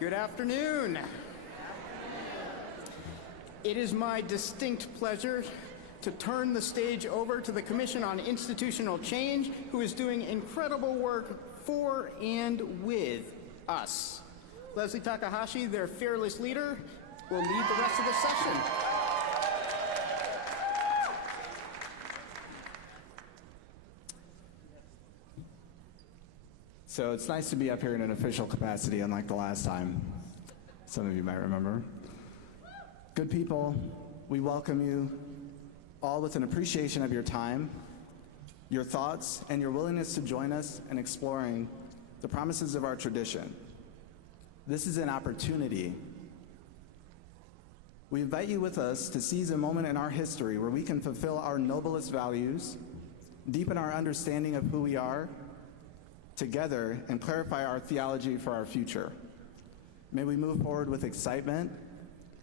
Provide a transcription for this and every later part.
Good afternoon. It is my distinct pleasure to turn the stage over to the Commission on Institutional Change, who is doing incredible work for and with us. Leslie Takahashi, their fearless leader, will lead the rest of the session. So it's nice to be up here in an official capacity, unlike the last time. Some of you might remember. Good people, we welcome you all with an appreciation of your time, your thoughts, and your willingness to join us in exploring the promises of our tradition. This is an opportunity. We invite you with us to seize a moment in our history where we can fulfill our noblest values, deepen our understanding of who we are together, and clarify our theology for our future. May we move forward with excitement,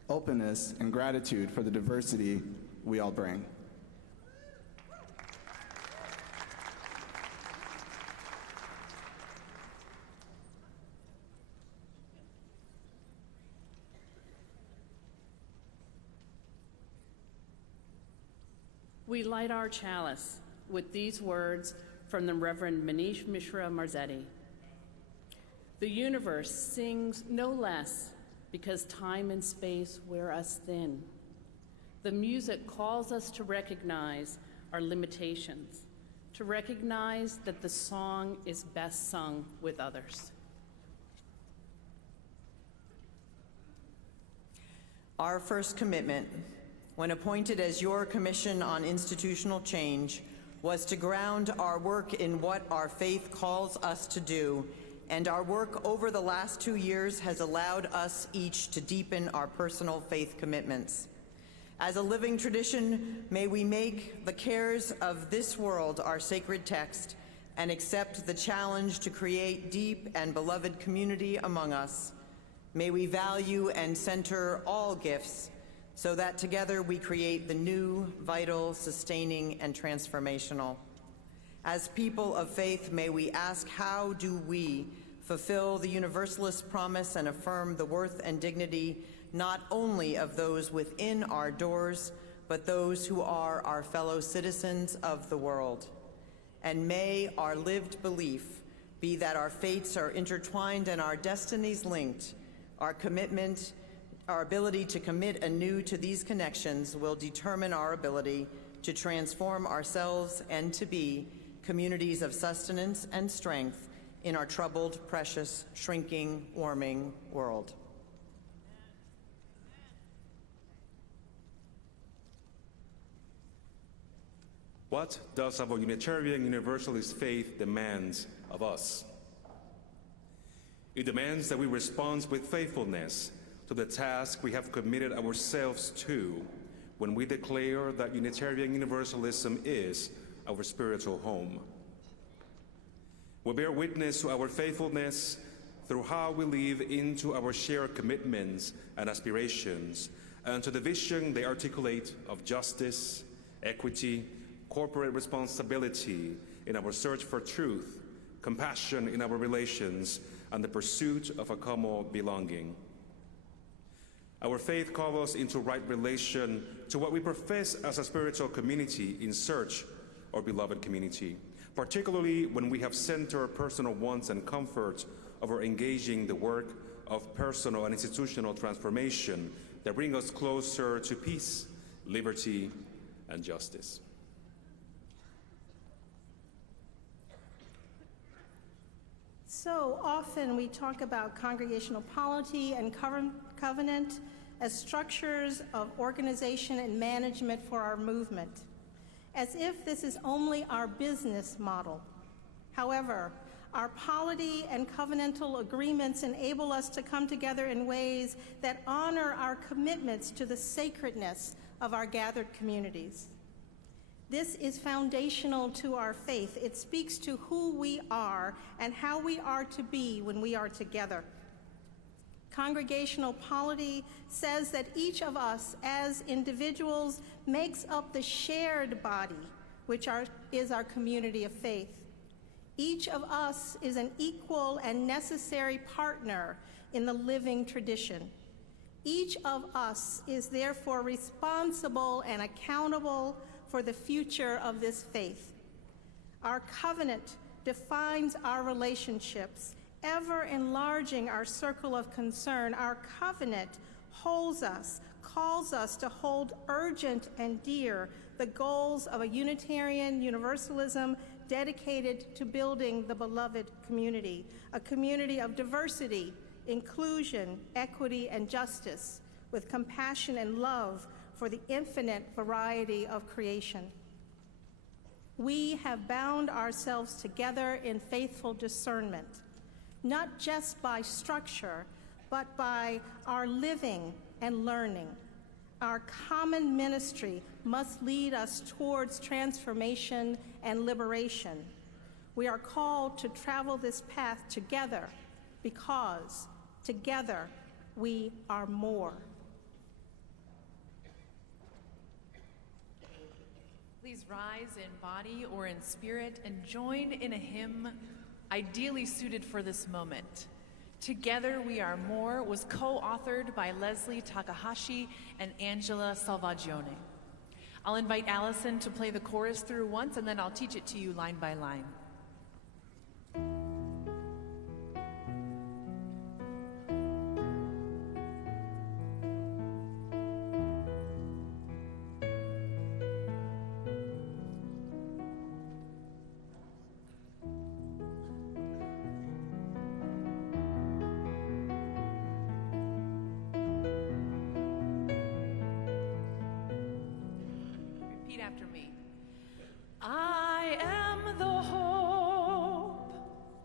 openness, and gratitude for the diversity we all bring. We light our chalice with these words from the Reverend Manish Mishra Marzetti. The universe sings no less because time and space wear us thin. The music calls us to recognize our limitations, to recognize that the song is best sung with others. Our first commitment, when appointed as your Commission on Institutional Change, was to ground our work in what our faith calls us to do, and our work over the last 2 years has allowed us each to deepen our personal faith commitments. As a living tradition, may we make the cares of this world our sacred text and accept the challenge to create deep and beloved community among us. May we value and center all gifts so that together we create the new, vital, sustaining, and transformational. As people of faith, may we ask, how do we fulfill the Universalist promise and affirm the worth and dignity not only of those within our doors, but those who are our fellow citizens of the world? And may our lived belief be that our fates are intertwined and our destinies linked. Our ability to commit anew to these connections will determine our ability to transform ourselves and to be communities of sustenance and strength in our troubled, precious, shrinking, warming world. What does our Unitarian Universalist faith demand of us? It demands that we respond with faithfulness to the task we have committed ourselves to when we declare that Unitarian Universalism is our spiritual home. We bear witness to our faithfulness through how we live into our shared commitments and aspirations, and to the vision they articulate of justice, equity, corporate responsibility in our search for truth, compassion in our relations, and the pursuit of a common belonging. Our faith calls us into right relation to what we profess as a spiritual community in search of beloved community, particularly when we have centered personal wants and comfort over engaging the work of personal and institutional transformation that bring us closer to peace, liberty, and justice. So often we talk about congregational polity and covenant as structures of organization and management for our movement, as if this is only our business model. However, our polity and covenantal agreements enable us to come together in ways that honor our commitments to the sacredness of our gathered communities. This is foundational to our faith. It speaks to who we are and how we are to be when we are together. Congregational polity says that each of us as individuals makes up the shared body, which is our community of faith. Each of us is an equal and necessary partner in the living tradition. Each of us is therefore responsible and accountable for the future of this faith. Our covenant defines our relationships, ever enlarging our circle of concern. Our covenant holds us, calls us to hold urgent and dear the goals of a Unitarian Universalism dedicated to building the beloved community, a community of diversity, inclusion, equity, and justice, with compassion and love for the infinite variety of creation. We have bound ourselves together in faithful discernment, not just by structure, but by our living and learning. Our common ministry must lead us towards transformation and liberation. We are called to travel this path together because together we are more. Please rise in body or in spirit and join in a hymn ideally suited for this moment. Together We Are More was co-authored by Leslie Takahashi and Angela Salvagione. I'll invite Allison to play the chorus through once, and then I'll teach it to you line by line. After me. I am the hope.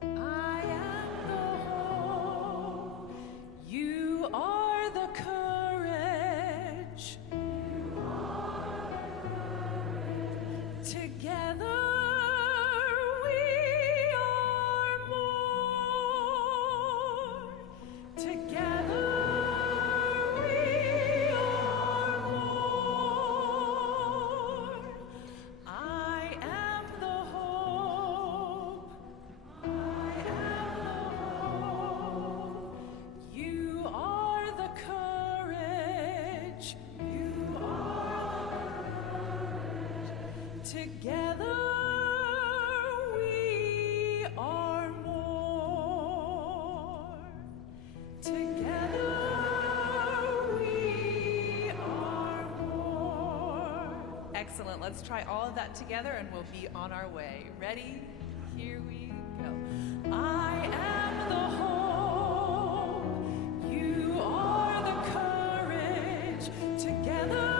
I am the hope. You are the courage. You are the courage. Together we are more. Together together we are more. Together we are more. Excellent. Let's try all of that together and we'll be on our way. Ready? Here we go. I am the hope. You are the courage. Together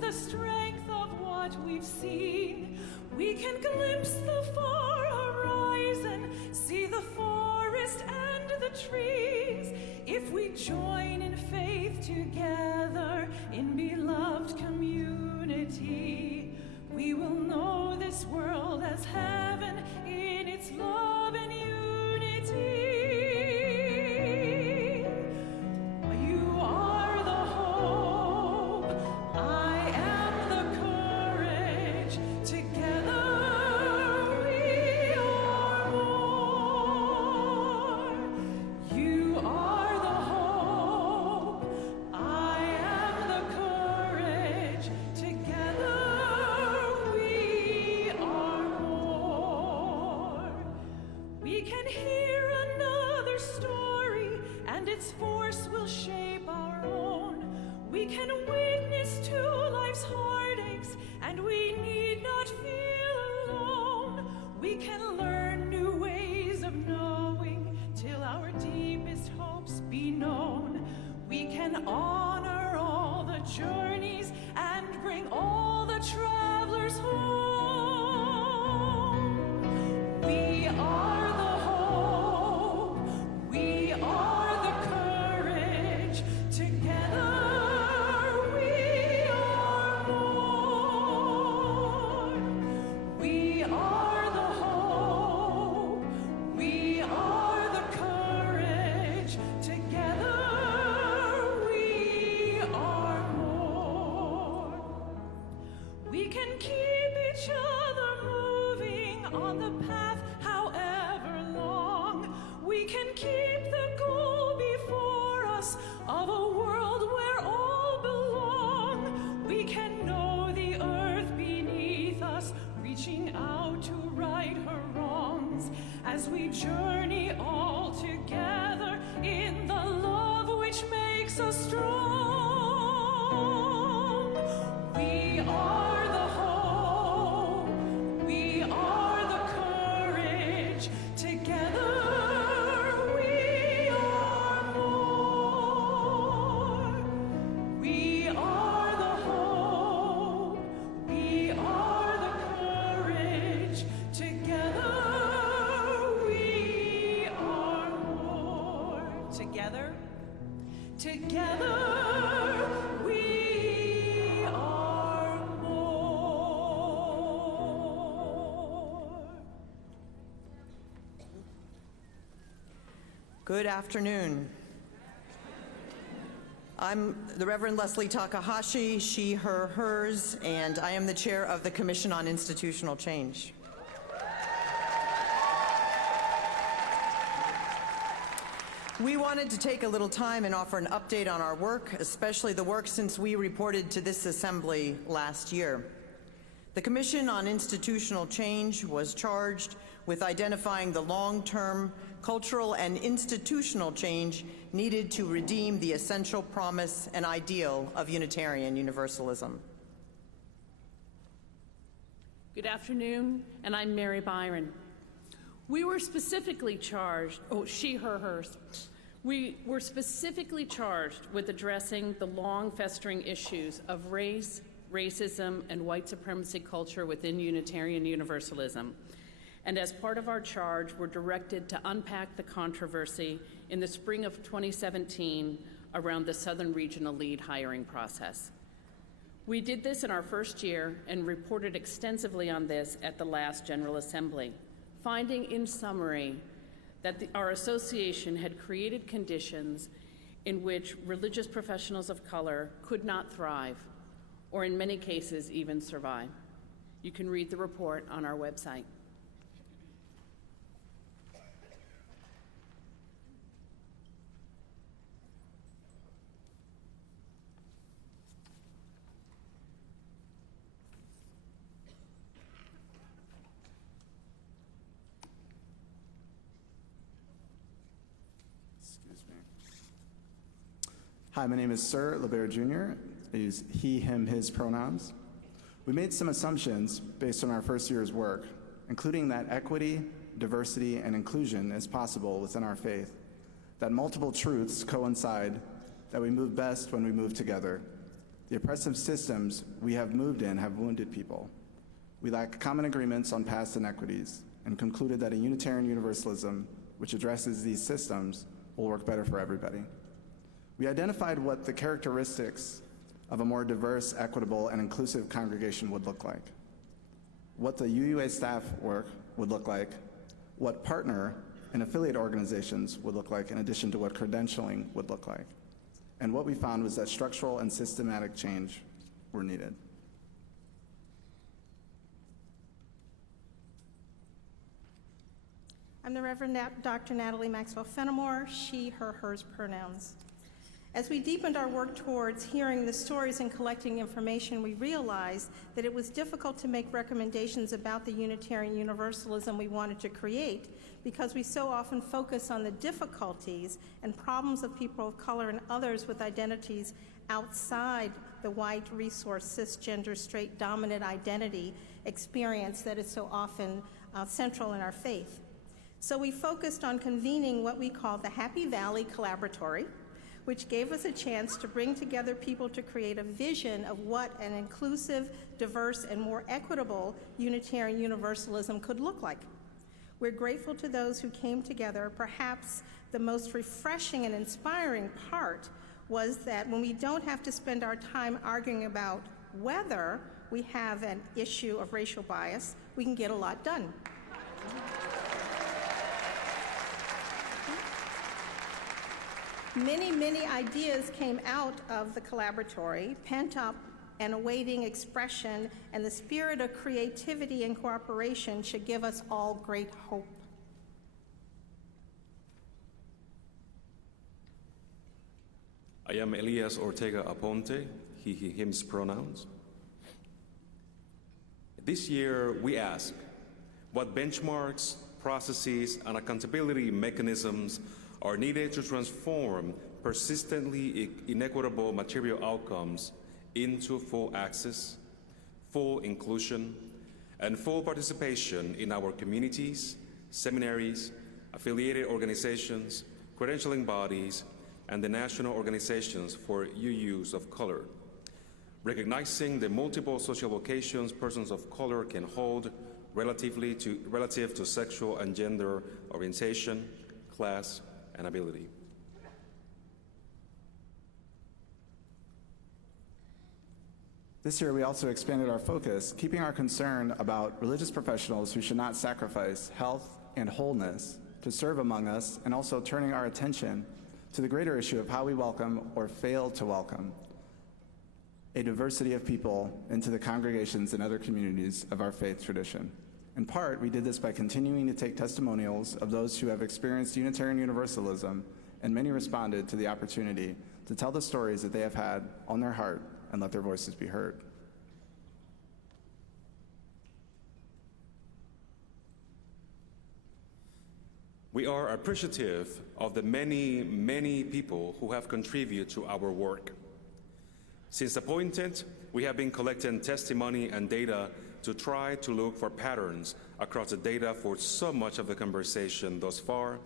the strength of what we've seen, we can glimpse the far horizon, see the forest and the trees. If we join in faith together in beloved community, we will know this world as heaven in its love and unity. You are the hope. I am the courage. Together we are more. You are the hope. I am the courage. Together we are more. We can hear another story, and its force will shape our own. We can witness to life's heartaches, and we need not feel alone. We can learn new ways of knowing till our deepest hopes be known. We can honor all the journeys and bring all the travelers home. We are the hope. We are the courage. Together we are more. We journey all together in the love which makes us strong. We are the hope, we are the courage, together we are more. We are the hope, we are the courage, together we are more. Together, together we are more. Good afternoon. I'm the Reverend Leslie Takahashi, she, her, hers, and I am the chair of the Commission on Institutional Change. We wanted to take a little time and offer an update on our work, especially the work since we reported to this assembly last year. The Commission on Institutional Change was charged with identifying the long-term cultural and institutional change needed to redeem the essential promise and ideal of Unitarian Universalism. Good afternoon, and I'm Mary Byron. We were specifically charged, she, her, hers. We were specifically charged with addressing the long festering issues of race, racism, and white supremacy culture within Unitarian Universalism. And as part of our charge, we're directed to unpack the controversy in the spring of 2017 around the Southern Regional Lead hiring process. We did this in our first year and reported extensively on this at the last General Assembly, finding in summary that our association had created conditions in which religious professionals of color could not thrive, or in many cases even survive. You can read the report on our website. Hi, my name is Sir LeBaire Jr. I use he, him, his pronouns. We made some assumptions based on our first year's work, including that equity, diversity, and inclusion is possible within our faith, that multiple truths coincide, that we move best when we move together. The oppressive systems we have moved in have wounded people. We lack common agreements on past inequities, and concluded that a Unitarian Universalism, which addresses these systems, will work better for everybody. We identified what the characteristics of a more diverse, equitable, and inclusive congregation would look like, what the UUA staff work would look like, what partner and affiliate organizations would look like, in addition to what credentialing would look like. And what we found was that structural and systematic change were needed. I'm the Reverend Dr. Natalie Maxwell Fenimore, she, her, hers pronouns. As we deepened our work towards hearing the stories and collecting information, we realized that it was difficult to make recommendations about the Unitarian Universalism we wanted to create because we so often focus on the difficulties and problems of people of color and others with identities outside the white, resource, cisgender, straight, dominant identity experience that is so often central in our faith. So we focused on convening what we call the Happy Valley Collaboratory, which gave us a chance to bring together people to create a vision of what an inclusive, diverse, and more equitable Unitarian Universalism could look like. We're grateful to those who came together. Perhaps the most refreshing and inspiring part was that when we don't have to spend our time arguing about whether we have an issue of racial bias, we can get a lot done. Many, many ideas came out of the collaboratory, pent up and awaiting expression, and the spirit of creativity and cooperation should give us all great hope. I am Elias Ortega Aponte, he, him's pronouns. This year we ask, what benchmarks processes, and accountability mechanisms are needed to transform persistently inequitable material outcomes into full access, full inclusion, and full participation in our communities, seminaries, affiliated organizations, credentialing bodies, and the national organizations for UUs of color, recognizing the multiple social vocations persons of color can hold relative to sexual and gender orientation, class, and ability. This year, we also expanded our focus, keeping our concern about religious professionals who should not sacrifice health and wholeness to serve among us, and also turning our attention to the greater issue of how we welcome or fail to welcome a diversity of people into the congregations and other communities of our faith tradition. In part, we did this by continuing to take testimonials of those who have experienced Unitarian Universalism, and many responded to the opportunity to tell the stories that they have had on their heart and let their voices be heard. We are appreciative of the many, many people who have contributed to our work. Since appointed, we have been collecting testimony and data to try to look for patterns across the data for so much of the conversation thus far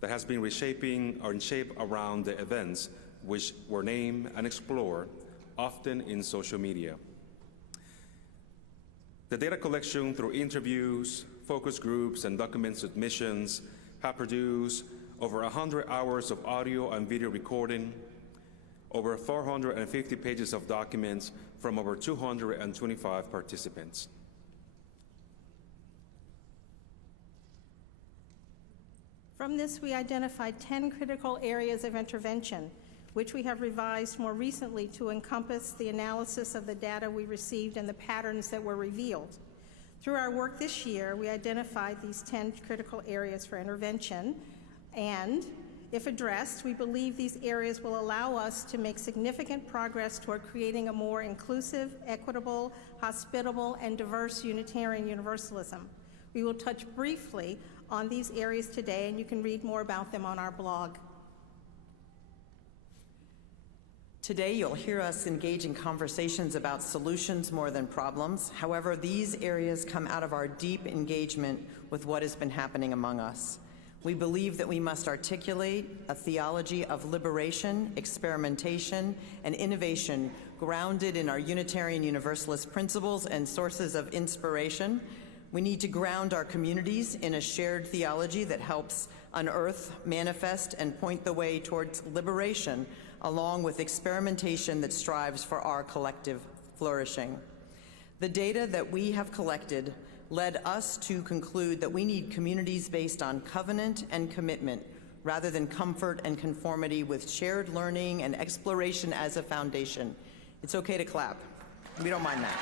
that has been reshaping or shaped around the events which were named and explored, often in social media. The data collection through interviews, focus groups, and document submissions have produced over 100 hours of audio and video recording, over 450 pages of documents from over 225 participants. From this, we identified 10 critical areas of intervention, which we have revised more recently to encompass the analysis of the data we received and the patterns that were revealed. Through our work this year, we identified these 10 critical areas for intervention, and if addressed, we believe these areas will allow us to make significant progress toward creating a more inclusive, equitable, hospitable, and diverse Unitarian Universalism. We will touch briefly on these areas today, and you can read more about them on our blog. Today, you'll hear us engage in conversations about solutions more than problems. However, these areas come out of our deep engagement with what has been happening among us. We believe that we must articulate a theology of liberation, experimentation, and innovation grounded in our Unitarian Universalist principles and sources of inspiration. We need to ground our communities in a shared theology that helps unearth, manifest, and point the way towards liberation, along with experimentation that strives for our collective flourishing. The data that we have collected led us to conclude that we need communities based on covenant and commitment, rather than comfort and conformity, with shared learning and exploration as a foundation. It's okay to clap. We don't mind that.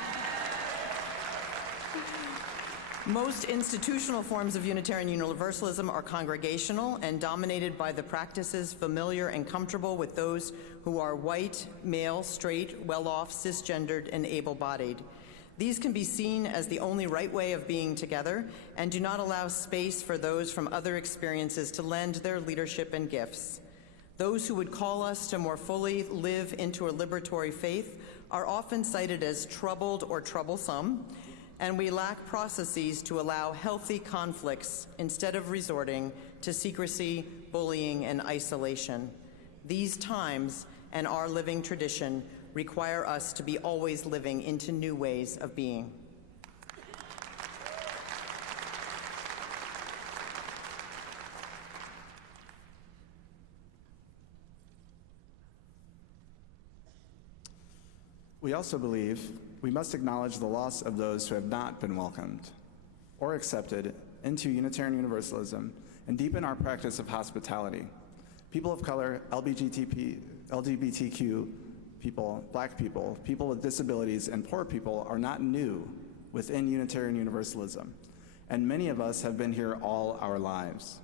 Most institutional forms of Unitarian Universalism are congregational and dominated by the practices familiar and comfortable with those who are white, male, straight, well-off, cisgendered, and able-bodied. These can be seen as the only right way of being together and do not allow space for those from other experiences to lend their leadership and gifts. Those who would call us to more fully live into a liberatory faith are often cited as troubled or troublesome, and we lack processes to allow healthy conflicts instead of resorting to secrecy, bullying, and isolation. These times and our living tradition require us to be always living into new ways of being. We also believe we must acknowledge the loss of those who have not been welcomed or accepted into Unitarian Universalism and deepen our practice of hospitality. People of color, LGBTQ people, Black people, people with disabilities, and poor people are not new within Unitarian Universalism, and many of us have been here all our lives.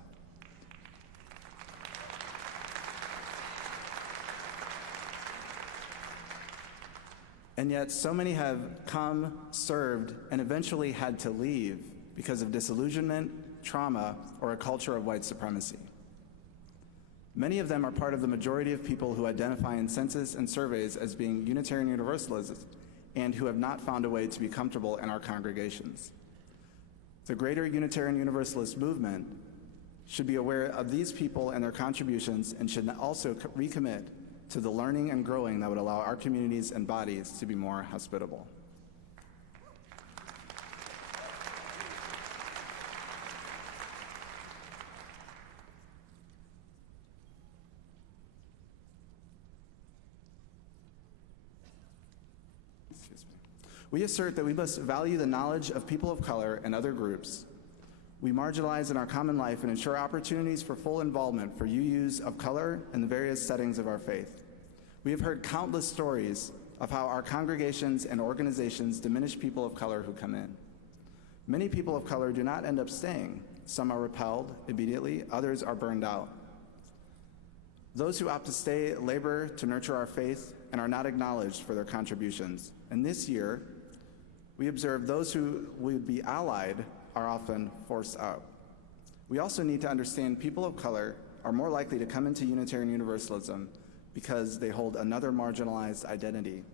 And yet so many have come, served, and eventually had to leave because of disillusionment, trauma, or a culture of white supremacy. Many of them are part of the majority of people who identify in census and surveys as being Unitarian Universalists and who have not found a way to be comfortable in our congregations. The greater Unitarian Universalist movement should be aware of these people and their contributions and should also recommit to the learning and growing that would allow our communities and bodies to be more hospitable. We assert that we must value the knowledge of people of color and other groups. We marginalize in our common life and ensure opportunities for full involvement for UUs of color in the various settings of our faith. We have heard countless stories of how our congregations and organizations diminish people of color who come in. Many people of color do not end up staying. Some are repelled immediately, others are burned out. Those who opt to stay labor to nurture our faith and are not acknowledged for their contributions. And this year, we observe those who would be allied are often forced out. We also need to understand people of color are more likely to come into Unitarian Universalism because they hold another marginalized identity,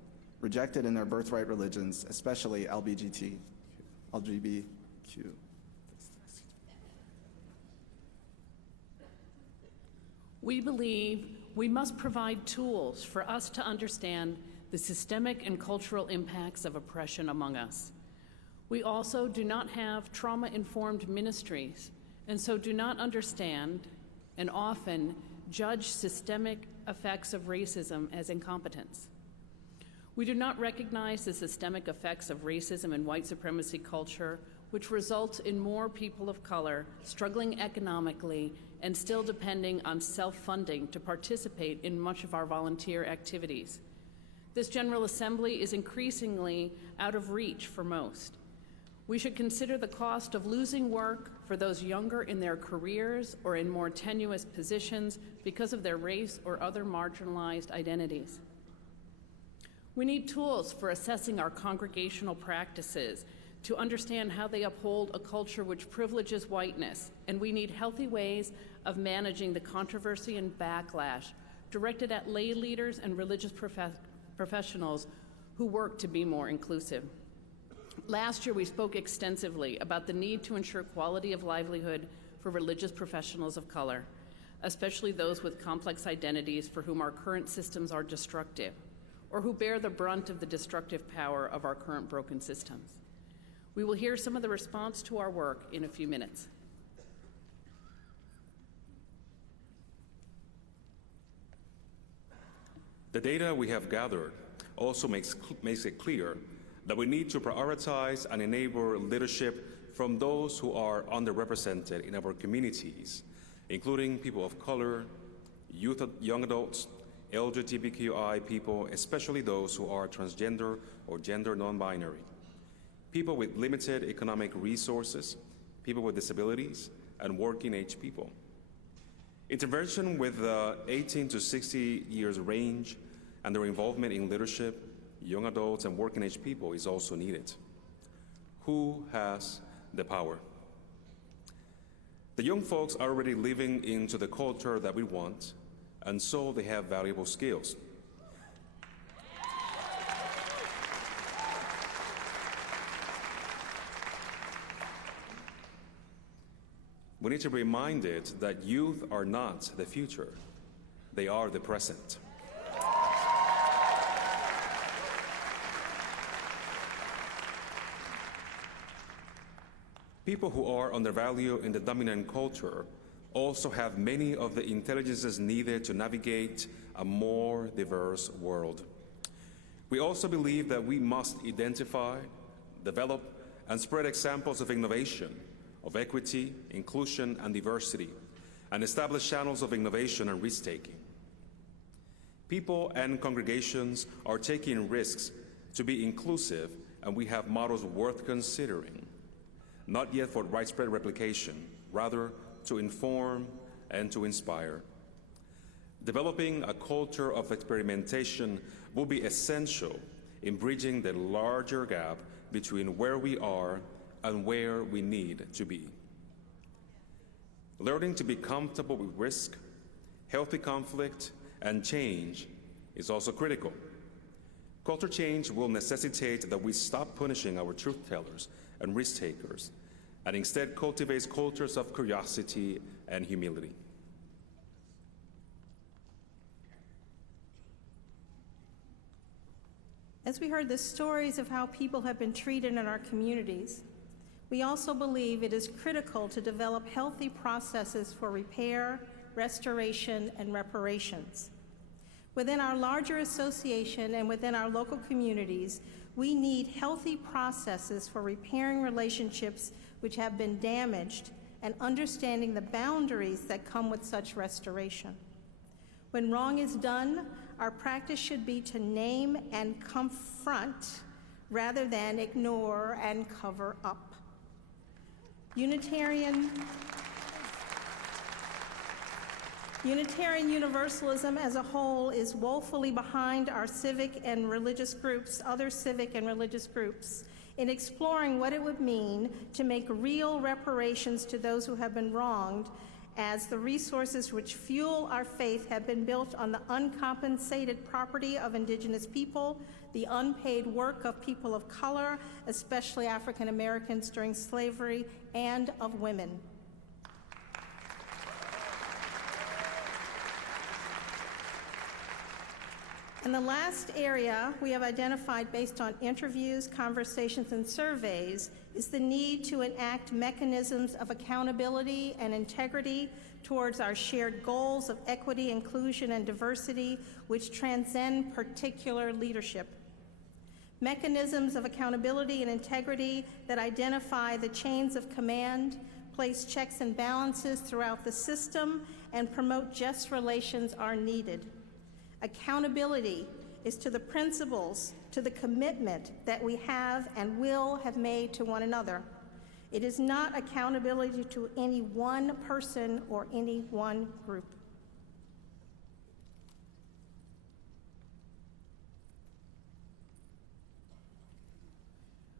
rejected in their birthright religions, especially LGBTQ. We believe we must provide tools for us to understand the systemic and cultural impacts of oppression among us. We also do not have trauma-informed ministries, and so do not understand and often judge systemic effects of racism as incompetence. We do not recognize the systemic effects of racism and white supremacy culture, which results in more people of color struggling economically and still depending on self-funding to participate in much of our volunteer activities. This General Assembly is increasingly out of reach for most. We should consider the cost of losing work for those younger in their careers or in more tenuous positions because of their race or other marginalized identities. We need tools for assessing our congregational practices to understand how they uphold a culture which privileges whiteness, and we need healthy ways of managing the controversy and backlash directed at lay leaders and religious professionals who work to be more inclusive. Last year, we spoke extensively about the need to ensure quality of livelihood for religious professionals of color, especially those with complex identities for whom our current systems are destructive, or who bear the brunt of the destructive power of our current broken systems. We will hear some of the response to our work in a few minutes. The data we have gathered also makes it clear that we need to prioritize and enable leadership from those who are underrepresented in our communities, including people of color, youth, young adults, LGBTQI people, especially those who are transgender or gender non-binary, people with limited economic resources, people with disabilities, and working-age people. Intervention with the 18 to 60 years range and their involvement in leadership, young adults, and working-age people is also needed. Who has the power? The young folks are already living into the culture that we want, and so they have valuable skills. We need to be reminded that youth are not the future, they are the present. People who are undervalued in the dominant culture also have many of the intelligences needed to navigate a more diverse world. We also believe that we must identify, develop, and spread examples of innovation, of equity, inclusion, and diversity, and establish channels of innovation and risk-taking. People and congregations are taking risks to be inclusive, and we have models worth considering, not yet for widespread replication, rather to inform and to inspire. Developing a culture of experimentation will be essential in bridging the larger gap between where we are and where we need to be. Learning to be comfortable with risk, healthy conflict, and change is also critical. Culture change will necessitate that we stop punishing our truth-tellers and risk-takers, and instead cultivates cultures of curiosity and humility. As we heard the stories of how people have been treated in our communities, we also believe it is critical to develop healthy processes for repair, restoration, and reparations. Within our larger association and within our local communities, we need healthy processes for repairing relationships which have been damaged and understanding the boundaries that come with such restoration. When wrong is done, our practice should be to name and confront rather than ignore and cover up. Unitarian Universalism as a whole is woefully behind our civic and religious groups, other civic and religious groups, in exploring what it would mean to make real reparations to those who have been wronged, as the resources which fuel our faith have been built on the uncompensated property of indigenous people, the unpaid work of people of color, especially African Americans during slavery, and of women. And the last area we have identified based on interviews, conversations, and surveys is the need to enact mechanisms of accountability and integrity towards our shared goals of equity, inclusion, and diversity, which transcend particular leadership. Mechanisms of accountability and integrity that identify the chains of command, place checks and balances throughout the system, and promote just relations are needed. Accountability is to the principles, to the commitment that we have and will have made to one another. It is not accountability to any one person or any one group.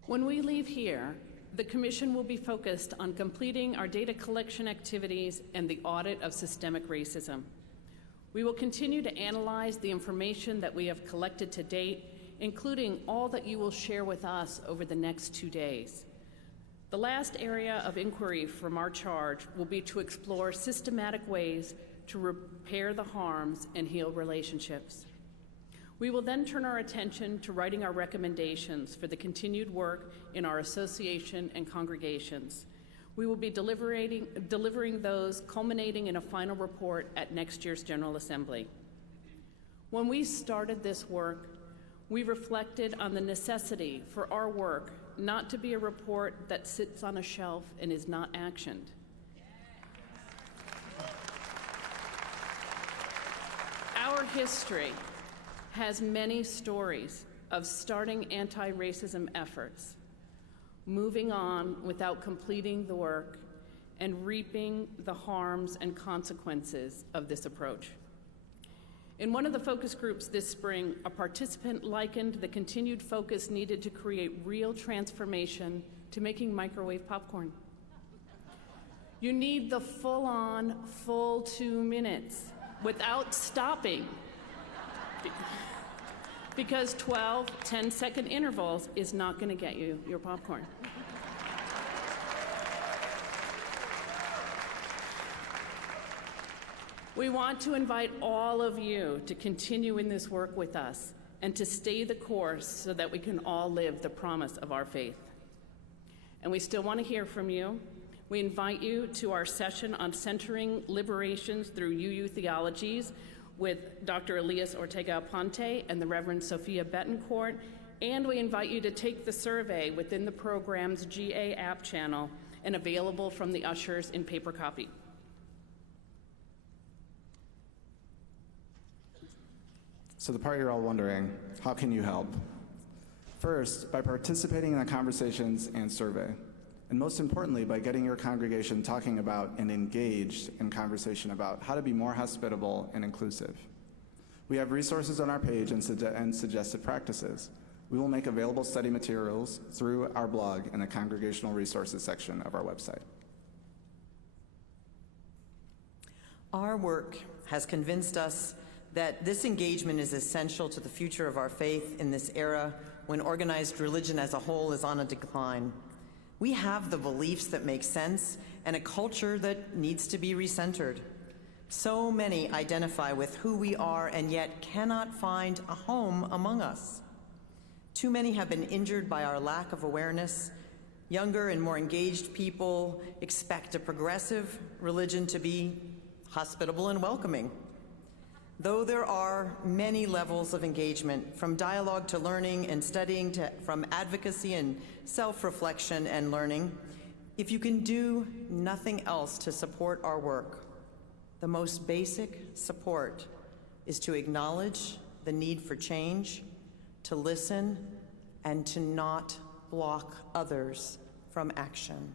When we leave here, the Commission will be focused on completing our data collection activities and the audit of systemic racism. We will continue to analyze the information that we have collected to date, including all that you will share with us over the next 2 days. The last area of inquiry from our charge will be to explore systematic ways to repair the harms and heal relationships. We will then turn our attention to writing our recommendations for the continued work in our association and congregations. We will be delivering those, culminating in a final report at next year's General Assembly. When we started this work, we reflected on the necessity for our work not to be a report that sits on a shelf and is not actioned. Our history has many stories of starting anti-racism efforts, moving on without completing the work, and reaping the harms and consequences of this approach. In one of the focus groups this spring, a participant likened the continued focus needed to create real transformation to making microwave popcorn. You need the full-on, full 2 minutes without stopping, because 12 10-second intervals is not going to get you your popcorn. We want to invite all of you to continue in this work with us and to stay the course so that we can all live the promise of our faith. And we still want to hear from you. We invite you to our session on centering liberations through UU theologies with Dr. Elias Ortega-Aponte and the Reverend Sophia Betancourt, and we invite you to take the survey within the program's GA app channel and available from the ushers in paper copy. So the part you're all wondering, how can you help? First, by participating in the conversations and survey. And most importantly, by getting your congregation talking about and engaged in conversation about how to be more hospitable and inclusive. We have resources on our page and suggested practices. We will make available study materials through our blog in the congregational resources section of our website. Our work has convinced us that this engagement is essential to the future of our faith in this era when organized religion as a whole is on a decline. We have the beliefs that make sense and a culture that needs to be recentered. So many identify with who we are and yet cannot find a home among us. Too many have been injured by our lack of awareness. Younger and more engaged people expect a progressive religion to be hospitable and welcoming. Though there are many levels of engagement, from dialogue to learning and studying, from advocacy and self-reflection and learning, if you can do nothing else to support our work, the most basic support is to acknowledge the need for change, to listen, and to not block others from action.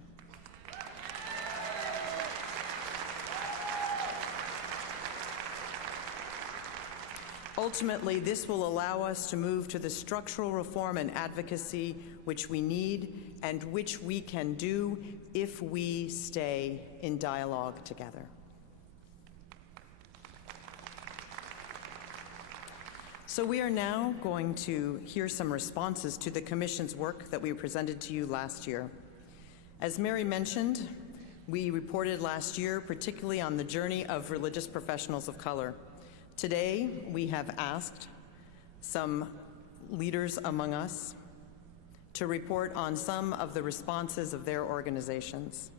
Ultimately, this will allow us to move to the structural reform and advocacy which we need and which we can do if we stay in dialogue together. So we are now going to hear some responses to the Commission's work that we presented to you last year. As Mary mentioned, we reported last year particularly on the journey of religious professionals of color. Today, we have asked some leaders among us to report on some of the responses of their organizations.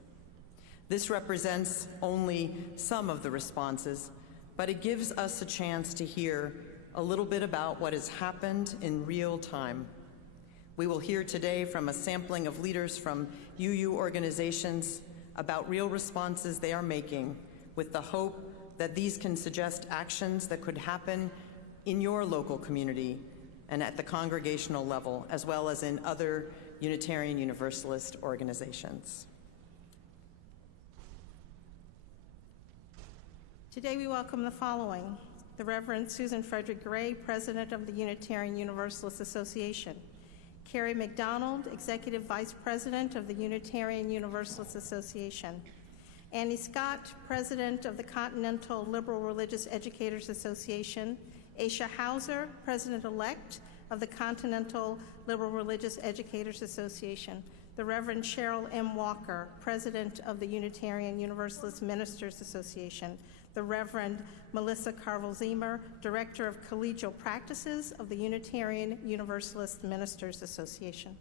This represents only some of the responses, but it gives us a chance to hear a little bit about what has happened in real time. We will hear today from a sampling of leaders from UU organizations about real responses they are making with the hope that these can suggest actions that could happen in your local community and at the congregational level, as well as in other Unitarian Universalist organizations. Today we welcome the following: the Reverend Susan Frederick Gray, President of the Unitarian Universalist Association; Carrie McDonald, Executive Vice President of the Unitarian Universalist Association; Annie Scott, President of the Continental Liberal Religious Educators Association; Aisha Hauser, President-elect of the Continental Liberal Religious Educators Association; the Reverend Cheryl M. Walker, President of the Unitarian Universalist Ministers Association; the Reverend Melissa Carvel-Ziemer, Director of Collegial Practices of the Unitarian Universalist Ministers Association.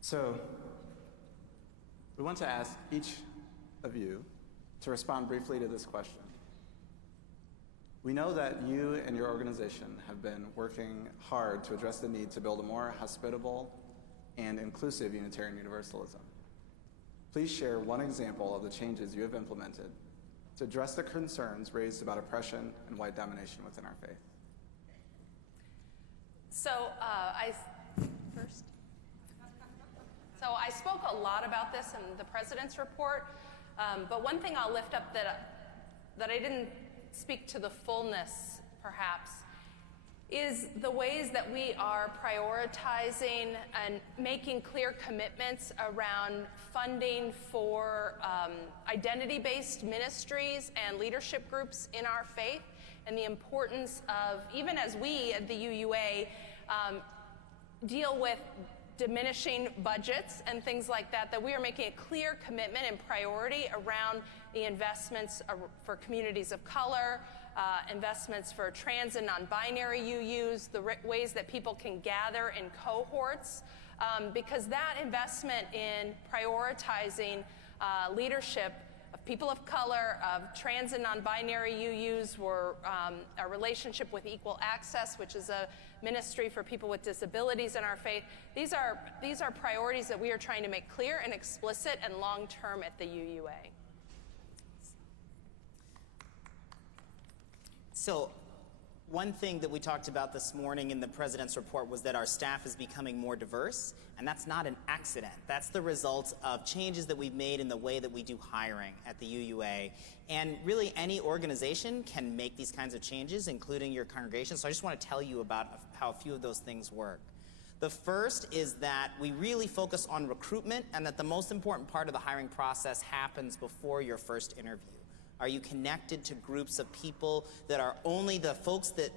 So, we want to ask each of you to respond briefly to this question. We know that you and your organization have been working hard to address the need to build a more hospitable and inclusive Unitarian Universalism. Please share one example of the changes you have implemented to address the concerns raised about oppression and white domination within our faith. So I spoke a lot about this in the President's report, but one thing I'll lift up that I didn't speak to the fullness, perhaps, is the ways that we are prioritizing and making clear commitments around funding for identity-based ministries and leadership groups in our faith, and the importance of, even as we at the UUA deal with diminishing budgets and things like that, that we are making a clear commitment and priority around the investments for communities of color, investments for trans and non-binary UUs, the ways that people can gather in cohorts, because that investment in prioritizing leadership of people of color, of trans and non-binary UUs, were a relationship with Equal Access, which is a ministry for people with disabilities in our faith. These are priorities that we are trying to make clear and explicit and long-term at the UUA. So One thing that we talked about this morning in the President's report was that our staff is becoming more diverse, and that's not an accident. That's the result of changes that we've made in the way that we do hiring at the UUA. And really, any organization can make these kinds of changes, including your congregation. So I just want to tell you about how a few of those things work. The first is that we really focus on recruitment, and that the most important part of the hiring process happens before your first interview. Are you connected to groups of people that are only the folks that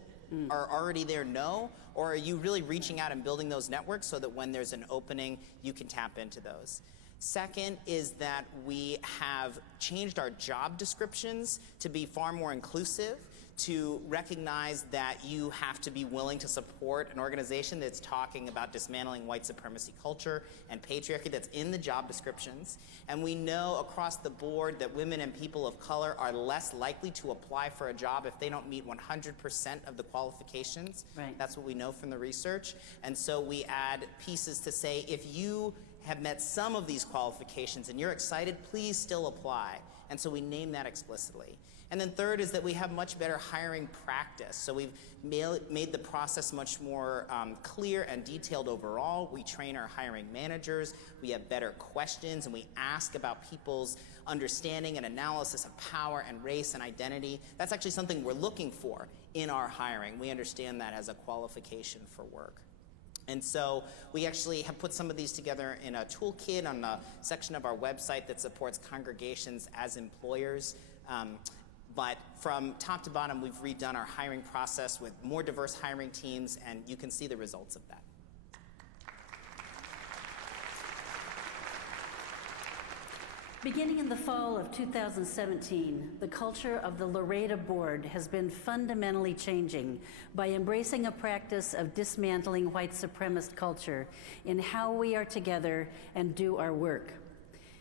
are already there know? Or are you really reaching out and building those networks so that when there's an opening, you can tap into those? Second is that we have changed our job descriptions to be far more inclusive, to recognize that you have to be willing to support an organization that's talking about dismantling white supremacy culture and patriarchy. That's in the job descriptions. And we know across the board that women and people of color are less likely to apply for a job if they don't meet 100% of the qualifications. Right. That's what we know from the research. And so we add pieces to say, if you have met some of these qualifications and you're excited, please still apply. And so we name that explicitly. And then third is that we have much better hiring practice. So we've made the process much more clear and detailed overall. We train our hiring managers. We have better questions, and we ask about people's understanding and analysis of power and race and identity. That's actually something we're looking for in our hiring. We understand that as a qualification for work. And so we actually have put some of these together in a toolkit on the section of our website that supports congregations as employers. But from top to bottom, we've redone our hiring process with more diverse hiring teams, and you can see the results of that. Beginning in the fall of 2017, the culture of the Laredo Board has been fundamentally changing by embracing a practice of dismantling white supremacist culture in how we are together and do our work.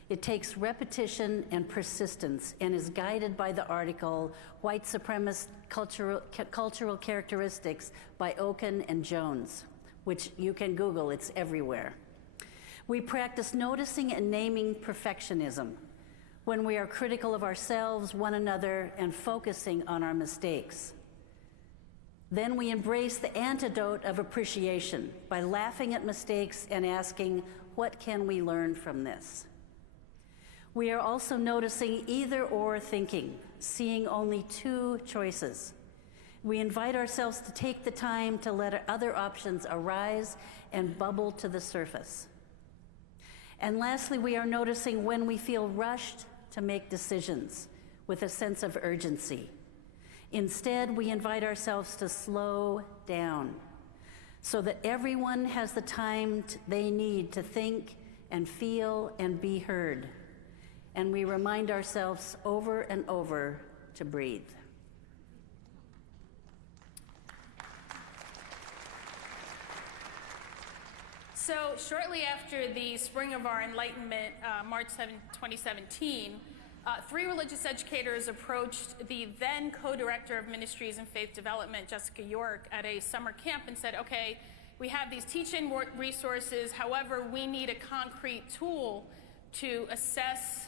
It takes repetition and persistence and is guided by the article White Supremacist Cultural Characteristics by Oken and Jones, which you can Google, it's everywhere. We practice noticing and naming perfectionism when we are critical of ourselves, one another, and focusing on our mistakes. Then we embrace the antidote of appreciation by laughing at mistakes and asking, what can we learn from this? We are also noticing either-or thinking, seeing only two choices. We invite ourselves to take the time to let other options arise and bubble to the surface. And lastly, we are noticing when we feel rushed to make decisions with a sense of urgency. Instead, we invite ourselves to slow down so that everyone has the time they need to think and feel and be heard. And we remind ourselves over and over to breathe. So shortly after the spring of our enlightenment, March 7, 2017, 3 religious educators approached the then co-director of Ministries and Faith Development, Jessica York, at a summer camp and said, okay, we have these teaching resources, however, we need a concrete tool to assess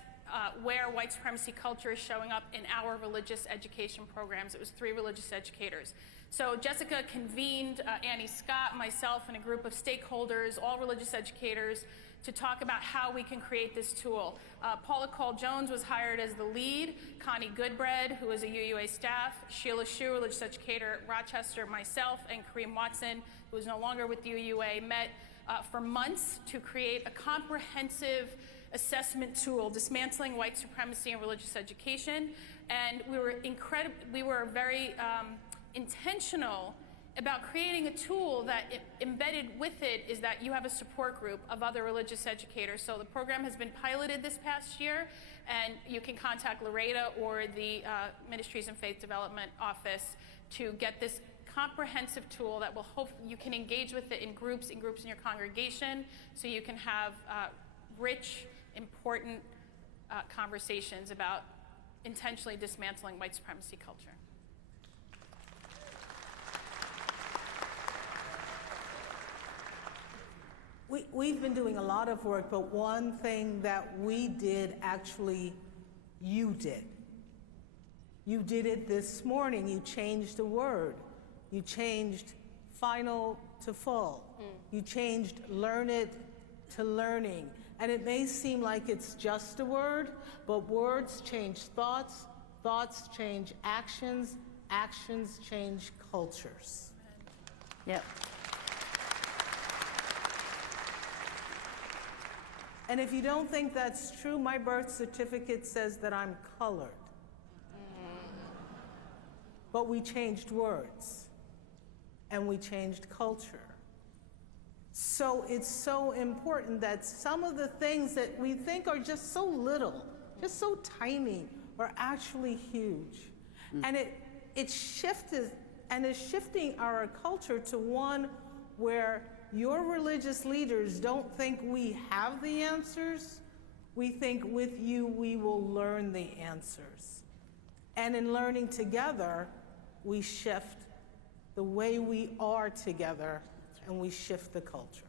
where white supremacy culture is showing up in our religious education programs. It was 3 religious educators. So Jessica convened Annie Scott, myself, and a group of stakeholders, all religious educators, to talk about how we can create this tool. Paula Cole-Jones was hired as the lead, Connie Goodbread, who is a UUA staff, Sheila Hsu, religious educator at Rochester, myself, and Kareem Watson, who is no longer with UUA, met for months to create a comprehensive assessment tool, dismantling white supremacy in religious education. And we were very intentional about creating a tool that embedded with it is that you have a support group of other religious educators. So the program has been piloted this past year, and you can contact Laredo or the Ministries and Faith Development Office to get this comprehensive tool that will hope you can engage with it in groups in your congregation, so you can have rich, important conversations about intentionally dismantling white supremacy culture. We've been doing a lot of work, but one thing that we did, actually, you did. You did it this morning. You changed a word. You changed final to full. You changed learned to learning. And it may seem like it's just a word, but words change thoughts, thoughts change actions, actions change cultures. Yep. And if you don't think that's true, my birth certificate says that I'm colored. But we changed words, and we changed culture. So it's so important that some of the things that we think are just so little, just so tiny, are actually huge. And it shifted and is shifting our culture to one where your religious leaders don't think we have the answers. We think with you we will learn the answers. And in learning together, we shift the way we are together, and we shift the culture.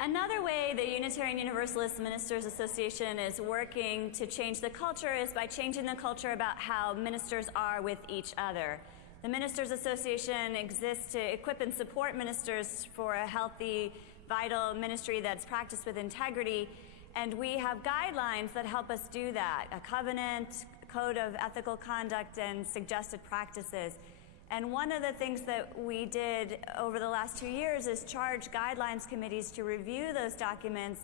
Another way the Unitarian Universalist Ministers Association is working to change the culture is by changing the culture about how ministers are with each other. The Ministers Association exists to equip and support ministers for a healthy, vital ministry that's practiced with integrity. And we have guidelines that help us do that, a covenant, code of ethical conduct, and suggested practices. And one of the things that we did over the last 2 years is charge guidelines committees to review those documents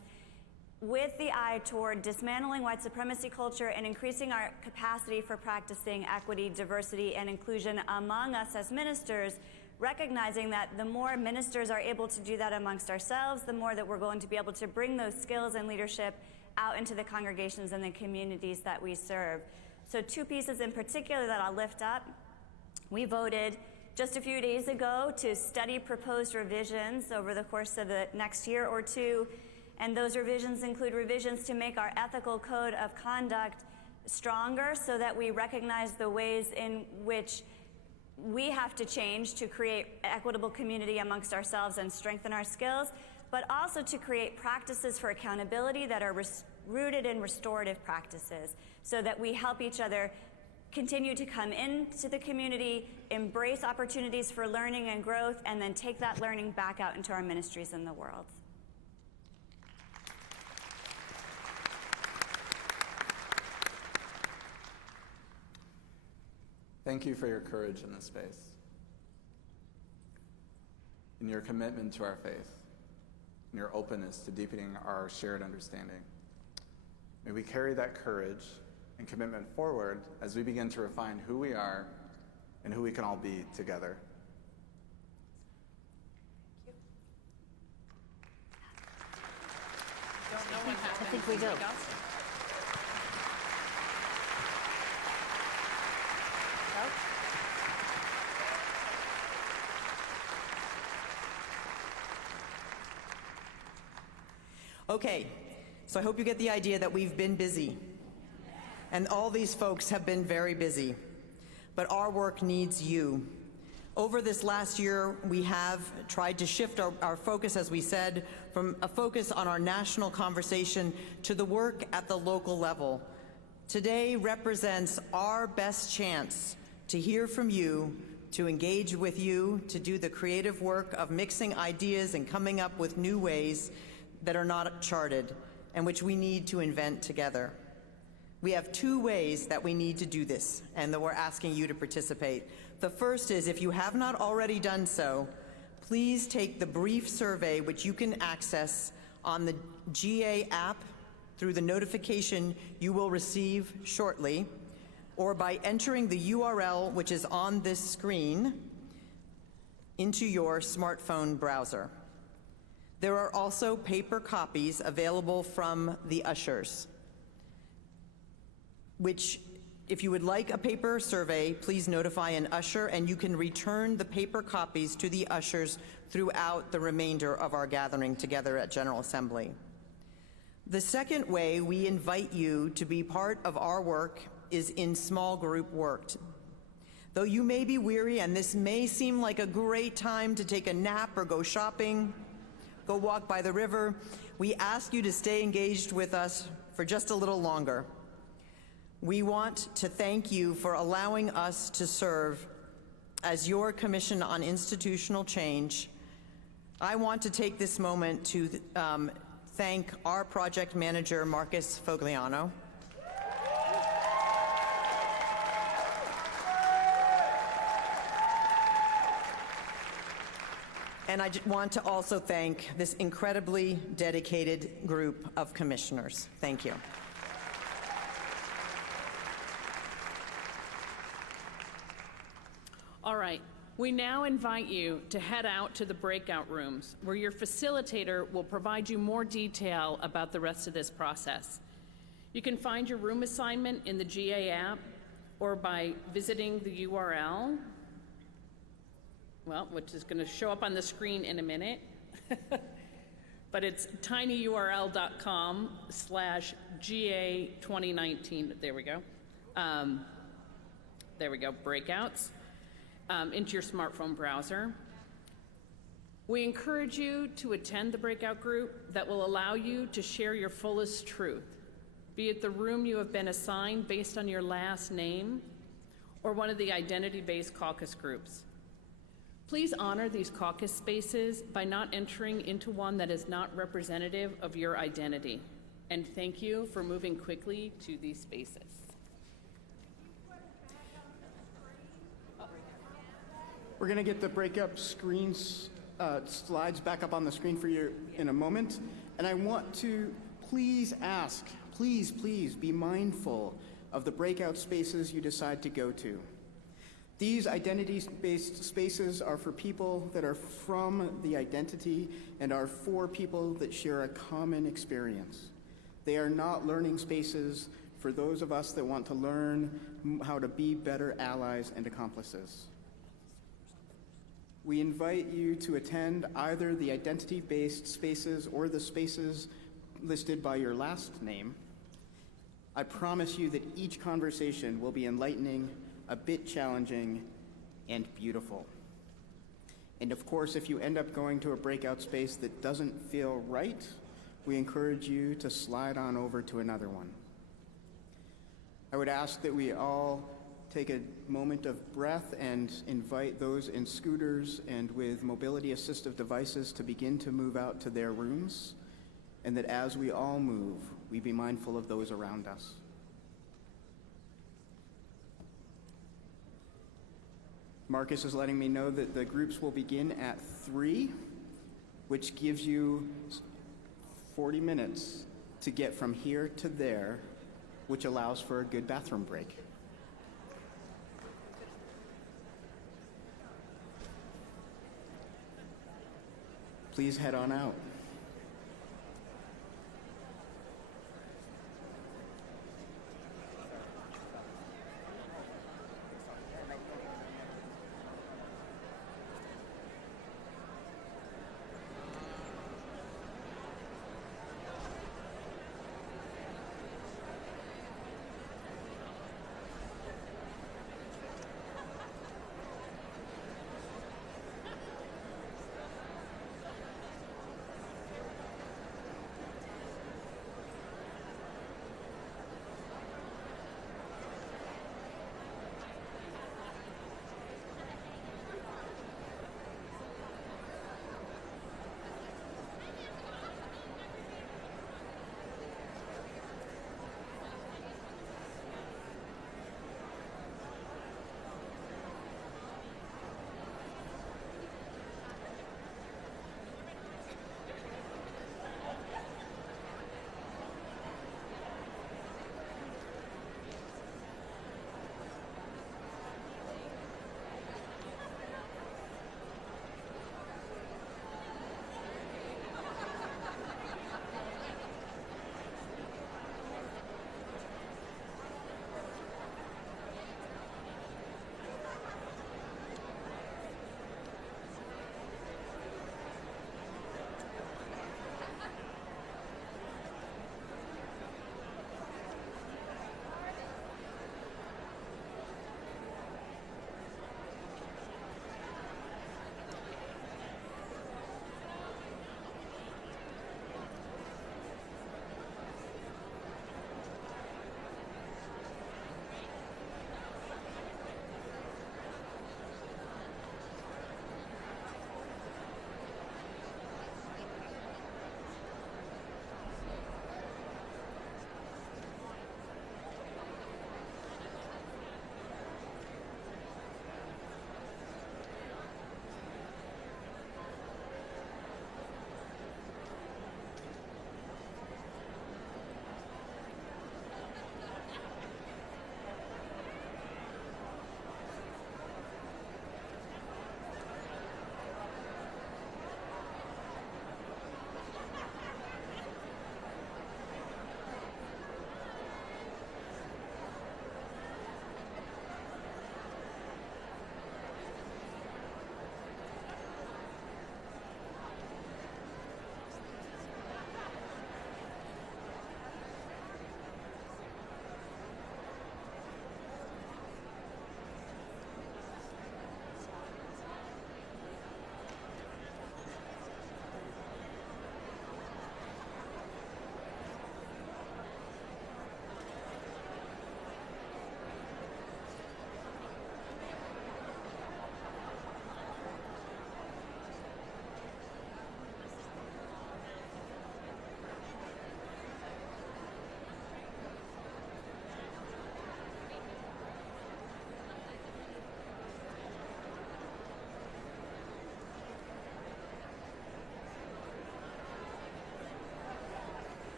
with the eye toward dismantling white supremacy culture and increasing our capacity for practicing equity, diversity, and inclusion among us as ministers, recognizing that the more ministers are able to do that amongst ourselves, the more that we're going to be able to bring those skills and leadership out into the congregations and the communities that we serve. So 2 pieces in particular that I'll lift up. We voted just a few days ago to study proposed revisions over the course of the next year or 2, and those revisions include revisions to make our ethical code of conduct stronger so that we recognize the ways in which we have to change to create equitable community amongst ourselves and strengthen our skills, but also to create practices for accountability that are rooted in restorative practices so that we help each other continue to come into the community, embrace opportunities for learning and growth, and then take that learning back out into our ministries in the world. Thank you for your courage in this space, and your commitment to our faith, and your openness to deepening our shared understanding. May we carry that courage and commitment forward as we begin to refine who we are and who we can all be together. I think we go. Okay, so I hope you get the idea that we've been busy. And all these folks have been very busy. But our work needs you. Over this last year, we have tried to shift our focus, as we said, from a focus on our national conversation to the work at the local level. Today represents our best chance to hear from you, to engage with you, to do the creative work of mixing ideas and coming up with new ways that are not charted and which we need to invent together. We have 2 ways that we need to do this, and that we're asking you to participate. The first is, if you have not already done so, please take the brief survey which you can access on the GA app through the notification you will receive shortly, or by entering the URL which is on this screen into your smartphone browser. There are also paper copies available from the ushers, which, if you would like a paper survey, please notify an usher, and you can return the paper copies to the ushers throughout the remainder of our gathering together at General Assembly. The second way we invite you to be part of our work is in small group work. Though you may be weary and this may seem like a great time to take a nap or go shopping, go walk by the river, we ask you to stay engaged with us for just a little longer. We want to thank you for allowing us to serve as your Commission on Institutional Change. I want to take this moment to thank our project manager, Marcus Fogliano. And I want to also thank this incredibly dedicated group of commissioners. Thank you. All right, we now invite you to head out to the breakout rooms where your facilitator will provide you more detail about the rest of this process. You can find your room assignment in the GA app or by visiting the URL, well, which is going to show up on the screen in a minute. But it's tinyurl.com/GA2019. There we go. There we go, breakouts. Into your smartphone browser. We encourage you to attend the breakout group that will allow you to share your fullest truth, be it the room you have been assigned based on your last name or one of the identity-based caucus groups. Please honor these caucus spaces by not entering into one that is not representative of your identity. And thank you for moving quickly to these spaces. We're going to get the breakup screens, slides back up on the screen for you in a moment. And I want to please ask, please be mindful of the breakout spaces you decide to go to. These identity-based spaces are for people that are from the identity and are for people that share a common experience. They are not learning spaces for those of us that want to learn how to be better allies and accomplices. We invite you to attend either the identity-based spaces or the spaces listed by your last name. I promise you that each conversation will be enlightening, a bit challenging, and beautiful. And of course, if you end up going to a breakout space that doesn't feel right, we encourage you to slide on over to another one. I would ask that we all take a moment of breath and invite those in scooters and with mobility assistive devices to begin to move out to their rooms, and that as we all move, we be mindful of those around us. Marcus is letting me know that the groups will begin at 3, which gives you 40 minutes to get from here to there, which allows for a good bathroom break. Please head on out.